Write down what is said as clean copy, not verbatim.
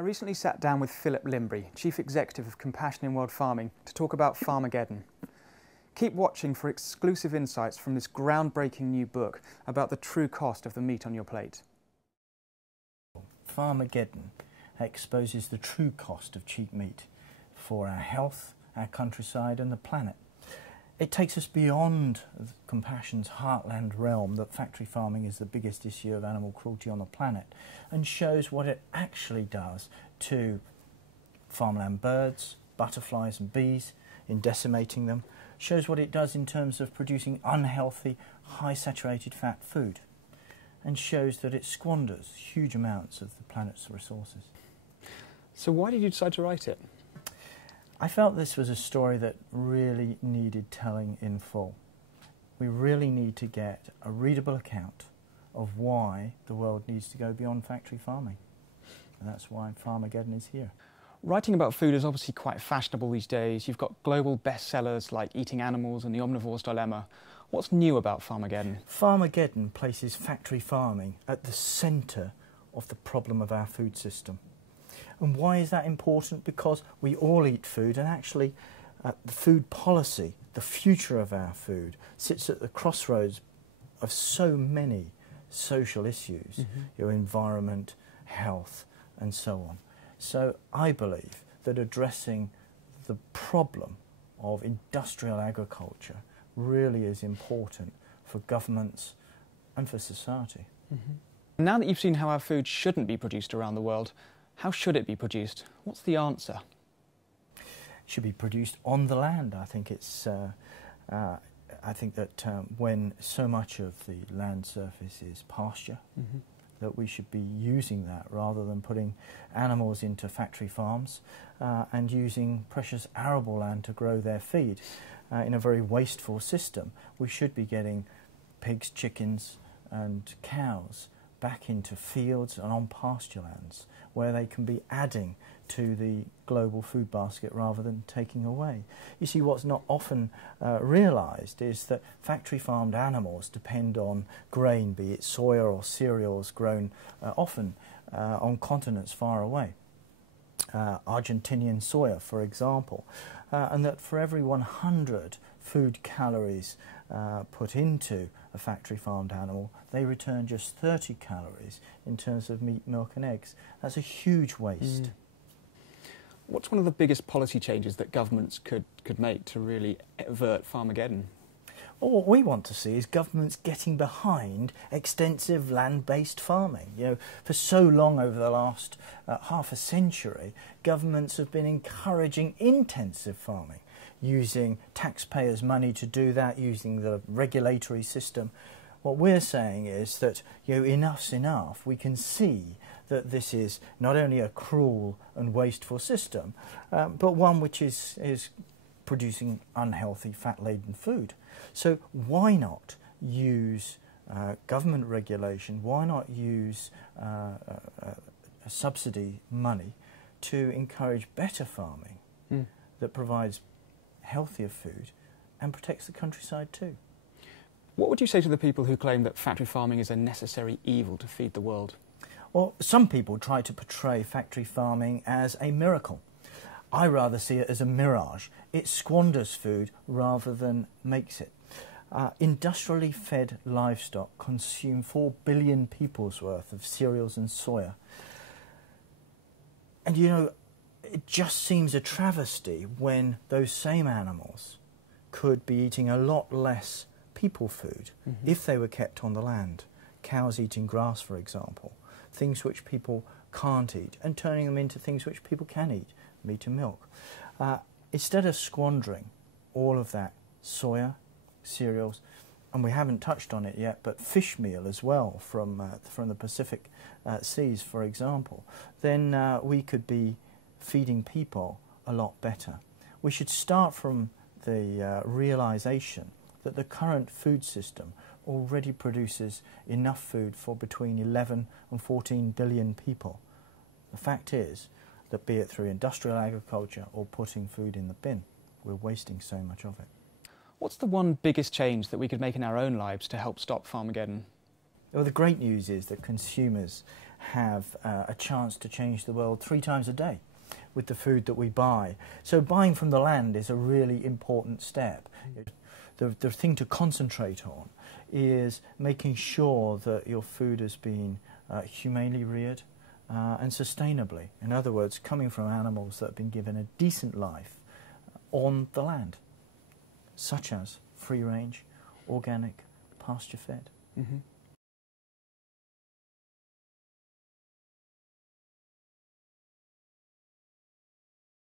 I recently sat down with Philip Limbury, Chief Executive of Compassion in World Farming, to talk about Farmageddon. Keep watching for exclusive insights from this groundbreaking new book about the true cost of the meat on your plate. Farmageddon exposes the true cost of cheap meat for our health, our countryside and the planet. It takes us beyond Compassion's heartland realm that factory farming is the biggest issue of animal cruelty on the planet, and shows what it actually does to farmland birds, butterflies and bees in decimating them, shows what it does in terms of producing unhealthy, high saturated fat food, and shows that it squanders huge amounts of the planet's resources. So why did you decide to write it? I felt this was a story that really needed telling in full. We really need to get a readable account of why the world needs to go beyond factory farming. And that's why Farmageddon is here. Writing about food is obviously quite fashionable these days. You've got global bestsellers like Eating Animals and The Omnivore's Dilemma. What's new about Farmageddon? Farmageddon places factory farming at the centre of the problem of our food system. And why is that important? Because we all eat food, and actually the food policy, the future of our food, sits at the crossroads of so many social issues, your environment, health and so on. So I believe that addressing the problem of industrial agriculture really is important for governments and for society. Now that you've seen how our food shouldn't be produced around the world, how should it be produced? What's the answer? It should be produced on the land. I think it's. I think that when so much of the land surface is pasture, that we should be using that rather than putting animals into factory farms and using precious arable land to grow their feed in a very wasteful system. We should be getting pigs, chickens and cows back into fields and on pasture lands where they can be adding to the global food basket rather than taking away. You see, what's not often realised is that factory farmed animals depend on grain, be it soya or cereals grown often on continents far away. Argentinian soya, for example, and that for every 100 food calories put into a factory farmed animal, they return just 30 calories in terms of meat, milk and eggs. That's a huge waste. What's one of the biggest policy changes that governments could make to really avert Farmageddon? Well, what we want to see is governments getting behind extensive land-based farming. You know, for so long over the last half a century, governments have been encouraging intensive farming, using taxpayers' money to do that, using the regulatory system. What we're saying is that, you know, enough's enough. We can see that this is not only a cruel and wasteful system, but one which is producing unhealthy, fat-laden food. So why not use government regulation? Why not use subsidy money to encourage better farming that provides healthier food and protects the countryside too? What would you say to the people who claim that factory farming is a necessary evil to feed the world? Well, some people try to portray factory farming as a miracle. I rather see it as a mirage. It squanders food rather than makes it. Industrially fed livestock consume 4 billion people's worth of cereals and soya. And you know, it just seems a travesty when those same animals could be eating a lot less people food if they were kept on the land. Cows eating grass, for example, things which people can't eat, and turning them into things which people can eat, meat and milk. Instead of squandering all of that soya, cereals, and we haven't touched on it yet, but fish meal as well from the Pacific seas, for example, then we could be feeding people a lot better. We should start from the realisation that the current food system already produces enough food for between 11 and 14 billion people. The fact is that, be it through industrial agriculture or putting food in the bin, we're wasting so much of it. What's the one biggest change that we could make in our own lives to help stop Farmageddon? Well, the great news is that consumers have a chance to change the world 3 times a day with the food that we buy. So buying from the land is a really important step. The thing to concentrate on is making sure that your food has been humanely reared and sustainably. In other words, coming from animals that have been given a decent life on the land, such as free range, organic, pasture fed. Mm-hmm.